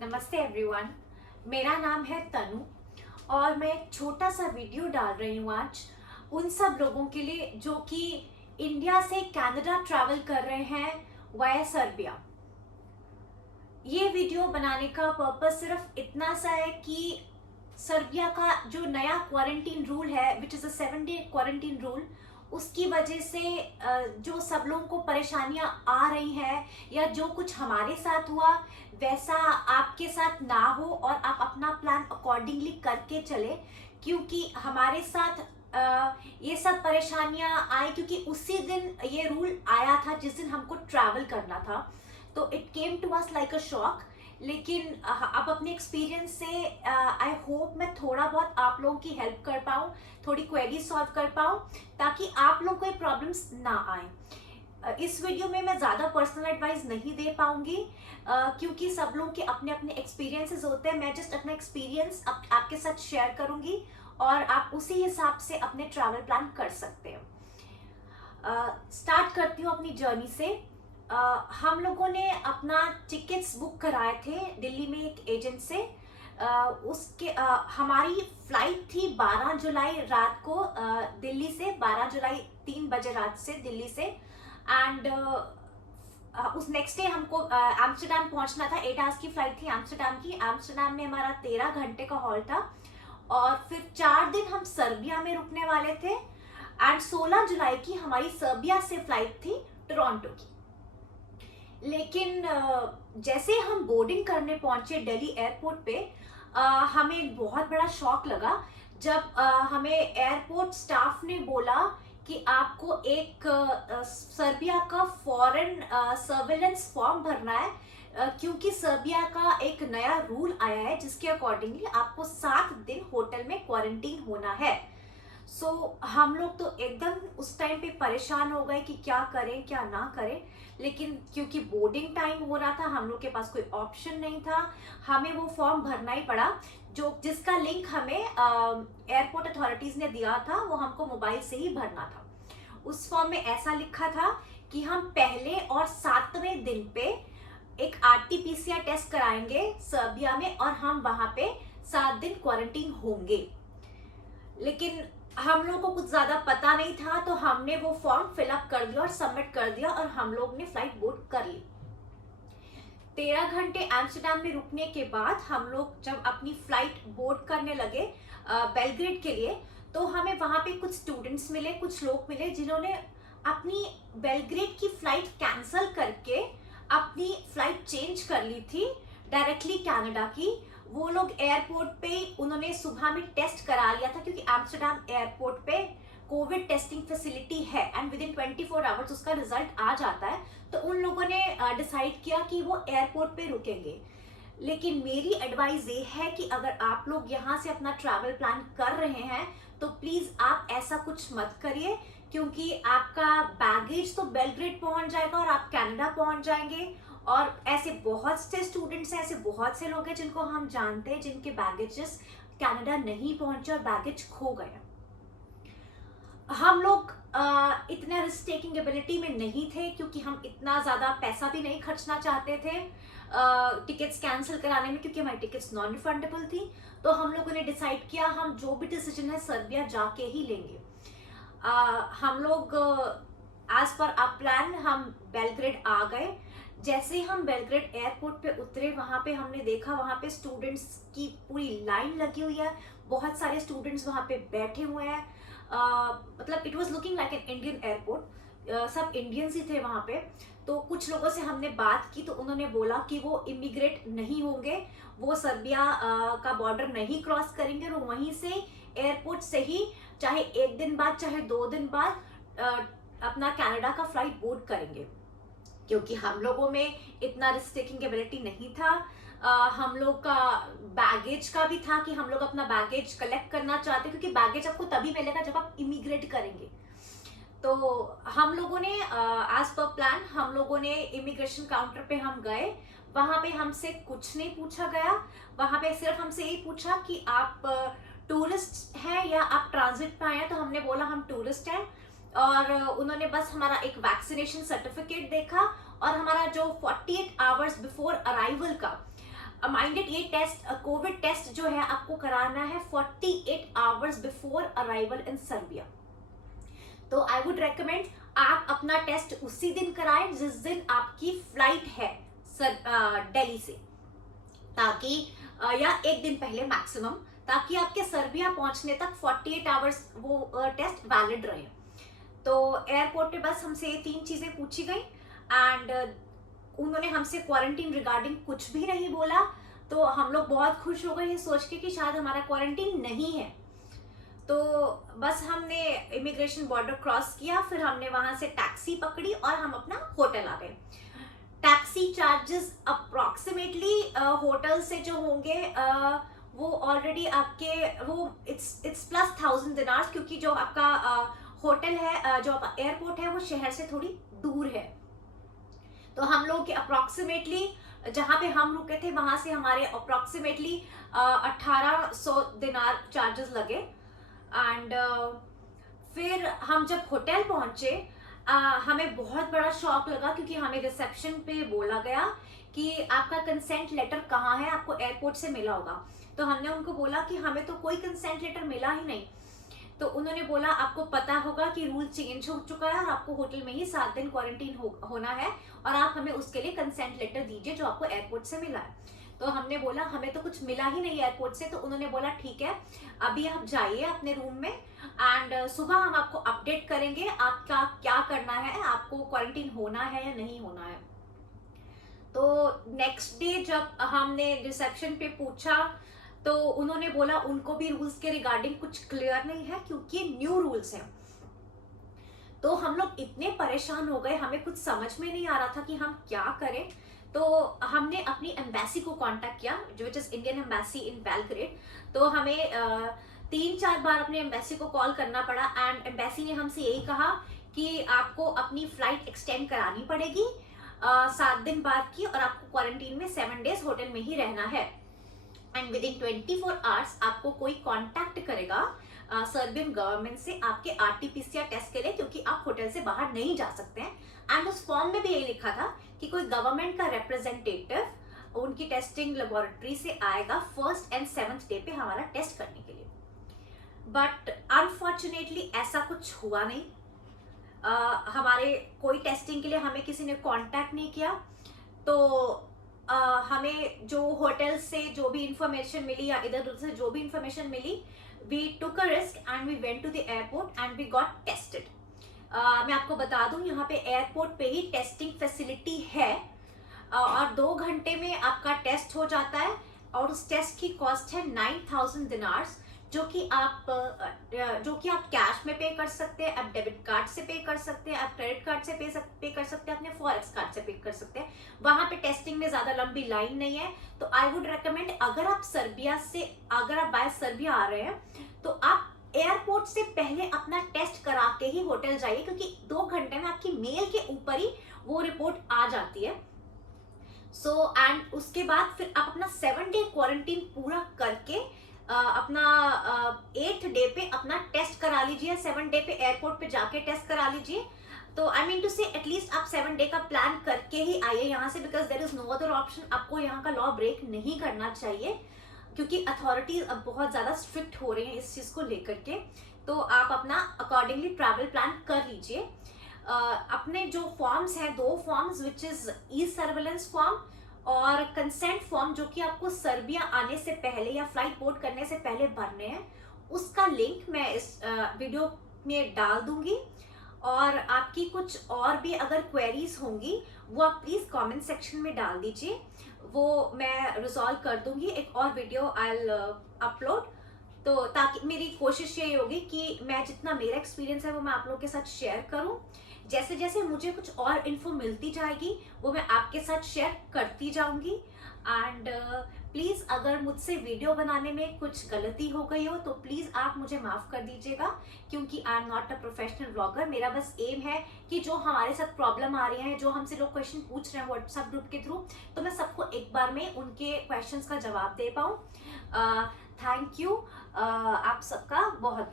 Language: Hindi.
नमस्ते एवरीवन। मेरा नाम है तनु और मैं एक छोटा सा वीडियो डाल रही हूँ आज उन सब लोगों के लिए जो कि इंडिया से कनाडा ट्रैवल कर रहे हैं वाया सर्बिया। ये वीडियो बनाने का पर्पस सिर्फ इतना सा है कि सर्बिया का जो नया क्वारंटीन रूल है which is a 7-day quarantine rule, उसकी वजह से जो सब लोगों को परेशानियां आ रही हैं या जो कुछ हमारे साथ हुआ वैसा आपके साथ ना हो और आप अपना प्लान अकॉर्डिंगली करके चले, क्योंकि हमारे साथ ये सब परेशानियां आई क्योंकि उसी दिन ये रूल आया था जिस दिन हमको ट्रैवल करना था। तो it came to us like a shock. लेकिन अब अपने एक्सपीरियंस से आई होप मैं थोड़ा बहुत आप लोगों की हेल्प कर पाऊँ, थोड़ी क्वेरी सॉल्व कर पाऊँ ताकि आप लोग को ये प्रॉब्लम्स ना आए। इस वीडियो में मैं ज़्यादा पर्सनल एडवाइस नहीं दे पाऊंगी क्योंकि सब लोगों के अपने अपने एक्सपीरियंसेस होते हैं। मैं जस्ट अपना एक्सपीरियंस आपके साथ शेयर करूंगी और आप उसी हिसाब से अपने ट्रैवल प्लान कर सकते हैं। स्टार्ट करती हूँ अपनी जर्नी से। हम लोगों ने अपना टिकट्स बुक कराए थे दिल्ली में एक एजेंट से। उसके हमारी फ्लाइट थी 12 जुलाई रात को दिल्ली से, 12 जुलाई 3 बजे रात से दिल्ली से। एंड उस नेक्स्ट डे हमको एम्स्टर्डम पहुंचना था। 8 आवर्स की फ्लाइट थी एम्स्टर्डम की। एम्स्टर्डम में हमारा 13 घंटे का हॉल था और फिर 4 दिन हम सर्बिया में रुकने वाले थे। एंड 16 जुलाई की हमारी सर्बिया से फ्लाइट थी टोरंटो की। लेकिन जैसे हम बोर्डिंग करने पहुंचे दिल्ली एयरपोर्ट पे, हमें एक बहुत बड़ा शॉक लगा जब हमें एयरपोर्ट स्टाफ ने बोला कि आपको एक सर्बिया का फॉरेन सर्वेलेंस फॉर्म भरना है क्योंकि सर्बिया का एक नया रूल आया है जिसके अकॉर्डिंगली आपको 7 दिन होटल में क्वारंटीन होना है। हम लोग तो एकदम उस टाइम पे परेशान हो गए कि क्या करें क्या ना करें। लेकिन क्योंकि बोर्डिंग टाइम हो रहा था हम लोग के पास कोई ऑप्शन नहीं था, हमें वो फॉर्म भरना ही पड़ा जो जिसका लिंक हमें एयरपोर्ट अथॉरिटीज ने दिया था, वो हमको मोबाइल से ही भरना था। उस फॉर्म में ऐसा लिखा था कि हम पहले और 7वें दिन पे एक आरटीपीसीआर टेस्ट कराएंगे सर्बिया में और हम वहां पे 7 दिन क्वारंटीन होंगे। लेकिन हम लोग को कुछ ज्यादा पता नहीं था तो हमने वो फॉर्म फिलअप कर दिया और सबमिट कर दिया और हम लोग ने फ्लाइट बोर्ड कर ली। 13 घंटे एम्स्टर्डम में रुकने के बाद हम लोग जब अपनी फ्लाइट बोर्ड करने लगे बेलग्रेड के लिए, तो हमें वहां पे कुछ स्टूडेंट्स मिले, कुछ लोग मिले जिन्होंने अपनी बेलग्रेड की फ्लाइट कैंसिल करके अपनी फ्लाइट चेंज कर ली थी डायरेक्टली कनाडा की। वो लोग एयरपोर्ट पे उन्होंने सुबह में टेस्ट करा लिया था क्योंकि एम्स्टर्डम एयरपोर्ट पे कोविड टेस्टिंग फैसिलिटी है एंड विद इन 24 आवर्स उसका रिजल्ट आ जाता है। तो उन लोगों ने डिसाइड किया कि वो एयरपोर्ट पे रुकेंगे। लेकिन मेरी एडवाइस ये है कि अगर आप लोग यहाँ से अपना ट्रैवल प्लान कर रहे हैं तो प्लीज आप ऐसा कुछ मत करिए क्योंकि आपका बैगेज तो बेलग्रेड पहुंच जाएगा और आप कनाडा पहुंच जाएंगे। और ऐसे बहुत से स्टूडेंट्स हैं, ऐसे बहुत से लोग हैं जिनको हम जानते हैं जिनके बैगेजेस कनाडा नहीं पहुंचे और बैगेज खो गए। हम लोग इतने रिस्क टेकिंग एबिलिटी में नहीं थे क्योंकि हम इतना ज्यादा पैसा भी नहीं खर्चना चाहते थे टिकट्स कैंसिल कराने में, क्योंकि हमारी टिकट्स नॉन रिफंडेबल थी। तो हम लोगों ने डिसाइड किया हम जो भी डिसीजन है सर्बिया जाके ही लेंगे। हम लोग एज पर अ प्लान हम बेलग्रेड आ गए। जैसे हम बेलग्रेड एयरपोर्ट पे उतरे वहां पे हमने देखा वहां पे स्टूडेंट्स की पूरी लाइन लगी हुई है, बहुत सारे स्टूडेंट्स वहां पे बैठे हुए हैं। मतलब it was looking like an Indian airport. सब इंडियंस ही थे वहां पे। तो कुछ लोगों से हमने बात की तो उन्होंने बोला कि वो इमिग्रेट नहीं होंगे, वो सर्बिया का बॉर्डर नहीं क्रॉस करेंगे और वहीं से एयरपोर्ट से ही चाहे 1 दिन बाद चाहे 2 दिन बाद अपना कनाडा का फ्लाइट बोर्ड करेंगे। क्योंकि हम लोगों में इतना रिस्क टेकिंग एबिलिटी नहीं था। हम लोग का बैगेज का भी था कि हम लोग अपना बैगेज कलेक्ट करना चाहते, क्योंकि बैगेज आपको तभी मिलेगा जब आप इमिग्रेट करेंगे। तो हम लोगों ने एज पर प्लान हम लोगों ने इमिग्रेशन काउंटर पे हम गए। वहां पे हमसे कुछ नहीं पूछा गया, वहां पे सिर्फ हमसे यही पूछा कि आप टूरिस्ट हैं या आप ट्रांजिट पे आए हैं। तो हमने बोला हम टूरिस्ट हैं और उन्होंने बस हमारा एक वैक्सीनेशन सर्टिफिकेट देखा और हमारा जो 48 आवर्स बिफोर अराइवल का माइंडेड ये टेस्ट, कोविड टेस्ट जो है आपको कराना है 48 आवर्स बिफोर अराइवल इन सर्बिया। तो आई वुड रेकमेंड आप अपना टेस्ट उसी दिन कराएं जिस दिन आपकी फ्लाइट है दिल्ली से, ताकि या एक दिन पहले मैक्सिमम, ताकि आपके सर्बिया पहुंचने तक 48 आवर्स वो टेस्ट वैलिड रहे। तो एयरपोर्ट पे बस हमसे ये 3 चीजें पूछी गई एंड उन्होंने हमसे क्वारंटीन रिगार्डिंग कुछ भी नहीं बोला। तो हम लोग बहुत खुश हो गए ये सोच के कि शायद हमारा क्वारंटीन नहीं है। तो बस हमने इमिग्रेशन बॉर्डर क्रॉस किया, फिर हमने वहां से टैक्सी पकड़ी और हम अपना होटल आ गए। टैक्सी चार्जेस अप्रोक्सीमेटली होटल से जो होंगे वो ऑलरेडी आपके वो इट्स प्लस 1000 दिनार्स, क्योंकि जो आपका होटल है, जो एयरपोर्ट है, वो शहर से थोड़ी दूर है। तो हम लोग के अप्रोक्सीमेटली जहाँ पे हम रुके थे वहां से हमारे अप्रोक्सीमेटली 1800 दिनार चार्जेस लगे। एंड फिर हम जब होटल पहुंचे हमें बहुत बड़ा शॉक लगा, क्योंकि हमें रिसेप्शन पे बोला गया कि आपका कंसेंट लेटर कहाँ है, आपको एयरपोर्ट से मिला होगा। तो हमने उनको बोला कि हमें तो कोई कंसेंट लेटर मिला ही नहीं। तो उन्होंने बोला आपको पता होगा कि रूल चेंज हो चुका है और आपको होटल में ही 7 दिन क्वारंटीन होना है, और आप हमें उसके लिए कंसेंट लेटर दीजिए जो आपको एयरपोर्ट से मिला है। तो हमने बोला हमें तो कुछ मिला ही नहीं एयरपोर्ट से। तो उन्होंने बोला ठीक है, अभी आप जाइए अपने रूम में एंड सुबह हम आपको अपडेट करेंगे आपका क्या करना है, आपको क्वारंटीन होना है या नहीं होना है। तो नेक्स्ट डे जब हमने रिसेप्शन पे पूछा तो उन्होंने बोला उनको भी रूल्स के रिगार्डिंग कुछ क्लियर नहीं है, क्योंकि न्यू रूल्स हैं। तो हम लोग इतने परेशान हो गए, हमें कुछ समझ में नहीं आ रहा था कि हम क्या करें। तो हमने अपनी एम्बेसी को कांटेक्ट किया, जो which is Indian embassy in Belgrade. तो हमें 3-4 बार अपने एम्बेसी को कॉल करना पड़ा एंड एम्बेसी ने हमसे यही कहा कि आपको अपनी फ्लाइट एक्सटेंड करानी पड़ेगी 7 दिन बाद की, और आपको क्वारंटीन में 7 डेज होटल में ही रहना है। एंड विद इन 24 आवर्स आपको कोई कांटेक्ट करेगा सर्बियन गवर्नमेंट से आपके आरटीपीसीआर टेस्ट के लिए, क्योंकि आप होटल से बाहर नहीं जा सकते हैं। एंड उस फॉर्म में भी यही लिखा था कि कोई गवर्नमेंट का रिप्रेजेंटेटिव उनकी टेस्टिंग लेबोरेटरी से आएगा 1st and 7th डे पे हमारा टेस्ट करने के लिए। बट अनफॉर्चुनेटली ऐसा कुछ हुआ नहीं। हमारे कोई टेस्टिंग के लिए हमें किसी ने कांटेक्ट नहीं किया। तो हमें जो होटल से जो भी इंफॉर्मेशन मिली या इधर उधर से जो भी इंफॉर्मेशन मिली, we took a risk and we went to the airport and we got tested. मैं आपको बता दूं यहाँ पे एयरपोर्ट पे ही टेस्टिंग फैसिलिटी है और 2 घंटे में आपका टेस्ट हो जाता है, और उस टेस्ट की कॉस्ट है 9000 दिनार्स, जो कि आप कैश में पे कर सकते हैं, आप डेबिट कार्ड से पे कर सकते हैं, आप क्रेडिट कार्ड से पे कर सकते हैं, अपने फॉरेक्स कार्ड से पे कर सकते हैं। वहां पे टेस्टिंग में ज्यादा लंबी लाइन नहीं है। तो आई वुड रेकमेंड, अगर आप बाय सर्बिया आ रहे हैं तो आप एयरपोर्ट से पहले अपना टेस्ट करा के ही होटल जाइए, क्योंकि 2 घंटे में आपकी मेल के ऊपर ही वो रिपोर्ट आ जाती है। एंड उसके बाद फिर आप अपना 7 डे क्वारंटीन पूरा करके अपना 8th डे पे अपना टेस्ट करा लीजिए, 7 डे पे एयरपोर्ट पे जाके टेस्ट करा लीजिए। तो आई मीन टू से एटलीस्ट आप 7 डे का प्लान करके ही आइए यहाँ से, because there is no other option. आपको यहाँ का लॉ ब्रेक नहीं करना चाहिए, क्योंकि अथॉरिटीज अब बहुत ज्यादा स्ट्रिक्ट हो रही हैं इस चीज को लेकर के। तो आप अपना अकॉर्डिंगली ट्रैवल प्लान कर लीजिए। अपने जो फॉर्म्स हैं, 2 forms, which is E surveillance form और कंसेंट फॉर्म, जो कि आपको सर्बिया आने से पहले या फ्लाइट बोर्ड करने से पहले भरने हैं, उसका लिंक मैं इस वीडियो में डाल दूंगी। और आपकी कुछ और भी अगर क्वेरीज होंगी वो आप प्लीज कमेंट सेक्शन में डाल दीजिए, वो मैं रिजॉल्व कर दूंगी। एक और वीडियो आई विल अपलोड। तो ताकि मेरी कोशिश यही होगी कि मैं जितना मेरा एक्सपीरियंस है वो मैं आप लोगों के साथ शेयर करूं। जैसे जैसे मुझे कुछ और इन्फो मिलती जाएगी वो मैं आपके साथ शेयर करती जाऊंगी। एंड प्लीज अगर मुझसे वीडियो बनाने में कुछ गलती हो गई हो तो प्लीज आप मुझे माफ कर दीजिएगा, क्योंकि I am not a professional blogger. मेरा बस एम है कि जो हमारे साथ प्रॉब्लम आ रही है, जो हमसे लोग क्वेश्चन पूछ रहे हैं व्हाट्सएप ग्रुप के थ्रू, तो मैं सबको एक बार में उनके क्वेश्चंस का जवाब दे पाऊँ। थैंक यू आप सबका बहुत बहुत।